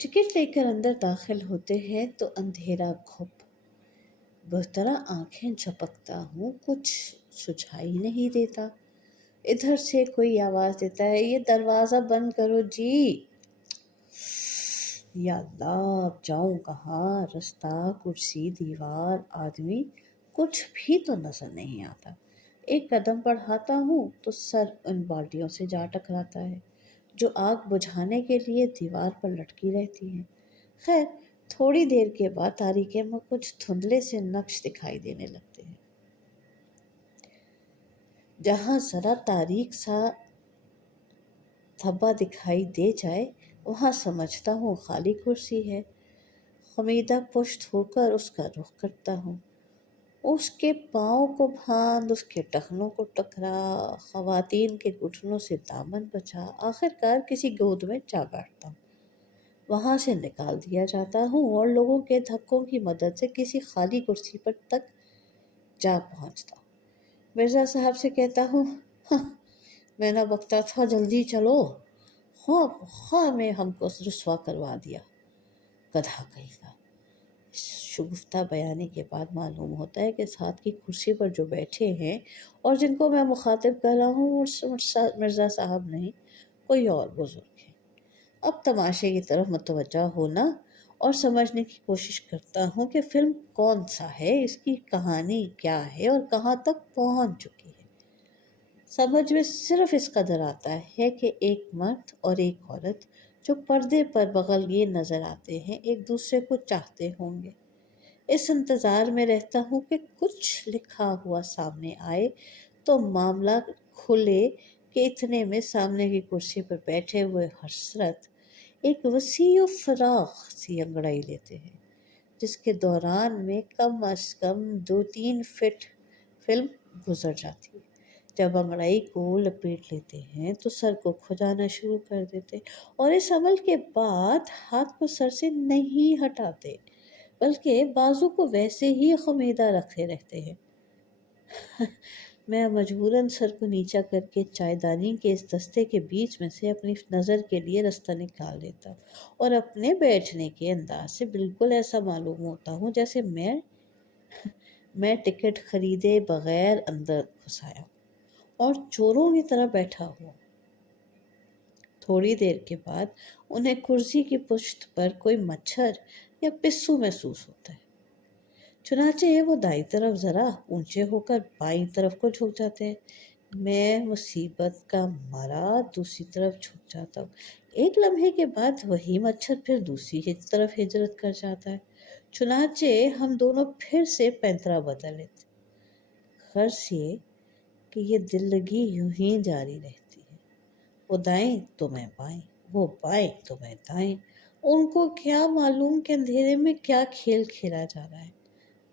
Ticket लेकर अंदर दाखिल होते हैं तो अंधेरा घुप, बेहतरा आंखें झपकता हूँ, कुछ सुझाई नहीं देता। इधर से कोई आवाज़ देता है, ये दरवाज़ा बंद करो जी। या अल्लाह, अब जाऊँ कहाँ? रास्ता, कुर्सी, दीवार, आदमी, कुछ भी तो नजर नहीं आता। एक कदम बढ़ाता हूँ तो सर उन बाल्टियों से जा टकराता है जो आग बुझाने के लिए दीवार पर लटकी रहती हैं। खैर, थोड़ी देर के बाद तारीके में कुछ धुंधले से नक्श दिखाई देने लगते हैं। जहाँ जरा तारीक सा धब्बा दिखाई दे जाए, वहाँ समझता हूँ खाली कुर्सी है। हमीदा पुश्त होकर उसका रुख करता हूँ। उसके पाँव को फांद, उसके टखनों को टकरा, खवातीन के घुटनों से दामन बचा, आखिरकार किसी गोद में जा बैठता हूँ। वहाँ से निकाल दिया जाता हूँ और लोगों के धक्कों की मदद से किसी खाली कुर्सी पर तक जा पहुँचता हूँ। मिर्ज़ा साहब से कहता हूँ, हाँ, मैंने बकता था जल्दी चलो, हाँ में हमको रुसवा करवा दिया, गधा कहेगा। शुगुफ्ता बयानी के बाद मालूम होता है कि साथ की कुर्सी पर जो बैठे हैं और जिनको मैं मुखातिब कर रहा हूँ, वो मिर्ज़ा साहब नहीं, कोई और बुजुर्ग है। अब तमाशे की तरफ मुतवज्जा होना और समझने की कोशिश करता हूँ कि फ़िल्म कौन सा है, इसकी कहानी क्या है और कहाँ तक पहुँच चुकी है। समझ में सिर्फ इस कदर आता है कि एक मर्द और एक औरत जो पर्दे पर बगल ये नज़र आते हैं, एक दूसरे को चाहते होंगे। इस इंतज़ार में रहता हूँ कि कुछ लिखा हुआ सामने आए तो मामला खुले कि इतने में सामने की कुर्सी पर बैठे हुए हसरत एक वसी और फराख सी अंगड़ाई लेते हैं, जिसके दौरान में कम अज कम 2-3 फीट फिल्म गुजर जाती है। जब अंगड़ाई को लपेट लेते हैं तो सर को खुजाना शुरू कर देते और इस अमल के बाद हाथ को सर से नहीं हटाते, बल्कि बाजू को वैसे ही खमीदा रखे रहते हैं। मैं मजबूरन सर को नीचा करके चायदानी के इस दस्ते के बीच में से अपनी नज़र के लिए रास्ता निकाल लेता हूँ और अपने बैठने के अंदाज से बिल्कुल ऐसा मालूम होता हूँ जैसे मैं टिकट खरीदे बगैर अंदर घुस आया और चोरों की तरह बैठा हुआ। थोड़ी देर के बाद उन्हें कुर्सी की पुश्त पर कोई मच्छर या पिस्सू महसूस होता है। चुनाचे वो दाई तरफ ज़रा ऊंचे होकर बाईं तरफ को झुक जाते हैं। मैं मुसीबत का मारा दूसरी तरफ झुक जाता हूँ। एक लम्हे के बाद वही मच्छर फिर दूसरी ही तरफ हिजरत कर जाता है। चुनाचे हम दोनों फिर से पैंतरा बदल लेते। गर्ज ये कि ये दिल लगी यूं ही जारी रहती है। वो दाएं तो मैं बाएं, वो बाएं तो मैं दाएं। उनको क्या मालूम कि अंधेरे में क्या खेल खेला जा रहा है।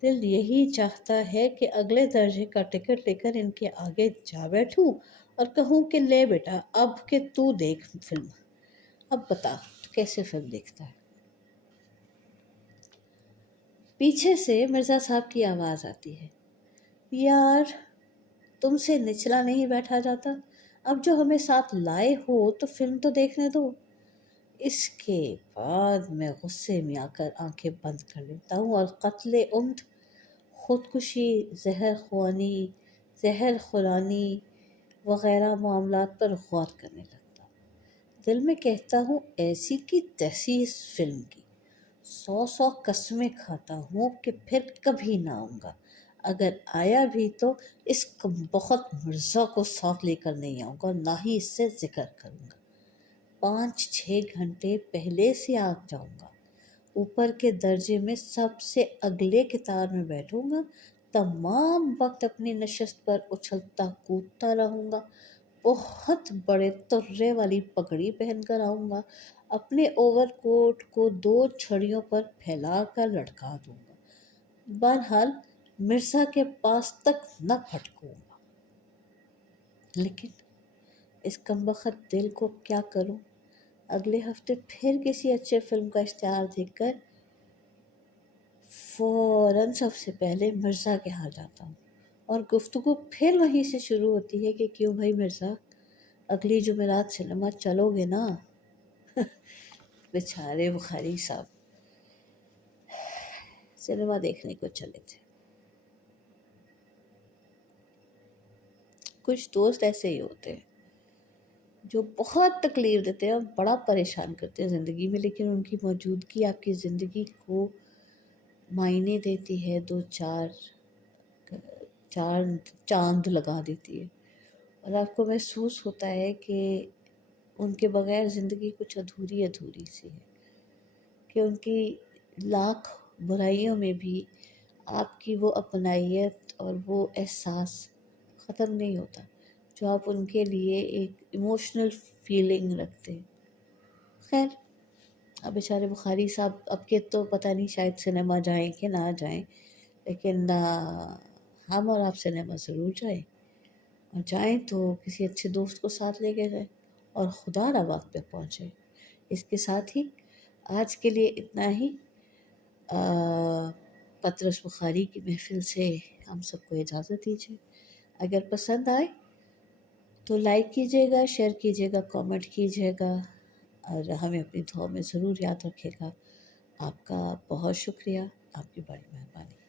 दिल यही चाहता है कि अगले दर्जे का टिकट लेकर इनके आगे जा बैठूं और कहूं कि ले बेटा, अब के तू देख फिल्म, अब बता तू कैसे फिल्म देखता है। पीछे से मिर्ज़ा साहब की आवाज़ आती है, यार तुमसे निचला नहीं बैठा जाता, अब जो हमें साथ लाए हो तो फिल्म तो देखने दो। इसके बाद मैं गुस्से में आकर आंखें बंद कर लेता हूँ और कत्ले उम्द, खुदकुशी, जहर खुरानी वगैरह मामलात पर गौर करने लगता हूँ। दिल में कहता हूँ, ऐसी की तैसी इस फिल्म की 100 कस्में खाता हूँ कि फिर कभी ना आऊँगा। अगर आया भी तो इस बहुत मिर्ज़ा को साथ लेकर नहीं आऊँगा और ना ही इससे जिक्र करूँगा। 5-6 घंटे पहले से आ जाऊँगा। ऊपर के दर्जे में सबसे अगले कतार में बैठूंगा। तमाम वक्त अपनी नशस्त पर उछलता कूदता रहूंगा। बहुत बड़े तुर्रे वाली पगड़ी पहनकर आऊंगा। अपने ओवरकोट को 2 छड़ियों पर फैलाकर लटका दूंगा। बहरहाल मिर्ज़ा के पास तक न फटकूंगा। लेकिन इस कमबख्त दिल को क्या करूं? अगले हफ्ते फिर किसी अच्छे फिल्म का इश्तिहार देखकर फ़ौरन सबसे पहले मिर्ज़ा के यहाँ जाता हूँ और गुफ्तगू फिर वहीं से शुरू होती है कि क्यों भाई मिर्ज़ा, अगली जुमेरात सिनेमा चलोगे ना? बेचारे बुखारी साहब सिनेमा देखने को चले थे। कुछ दोस्त ऐसे ही होते हैं जो बहुत तकलीफ देते हैं और बड़ा परेशान करते हैं ज़िंदगी में, लेकिन उनकी मौजूदगी आपकी ज़िंदगी को मायने देती है, दो चार चार चांद लगा देती है, और आपको महसूस होता है कि उनके बगैर ज़िंदगी कुछ अधूरी अधूरी सी है, कि उनकी लाख बुराइयों में भी आपकी वो अपनाइयत और वो एहसास ख़त्म नहीं होता जो आप उनके लिए एक इमोशनल फीलिंग रखते हैं। खैर, अब बेचारे बुखारी साहब अब के तो पता नहीं शायद सिनेमा जाएं कि ना जाएं, लेकिन हम और आप सिनेमा ज़रूर जाएं, और जाएं तो किसी अच्छे दोस्त को साथ लेके जाएं और खुदा ना वक्त पे पहुँचे। इसके साथ ही आज के लिए इतना ही। पतरस बुखारी की महफ़िल से हम सबको इजाज़त दीजिए। अगर पसंद आए तो लाइक कीजिएगा, शेयर कीजिएगा, कमेंट कीजिएगा, और हमें अपनी दुआ में ज़रूर याद रखिएगा। आपका बहुत शुक्रिया, आपकी बड़ी मेहरबानी।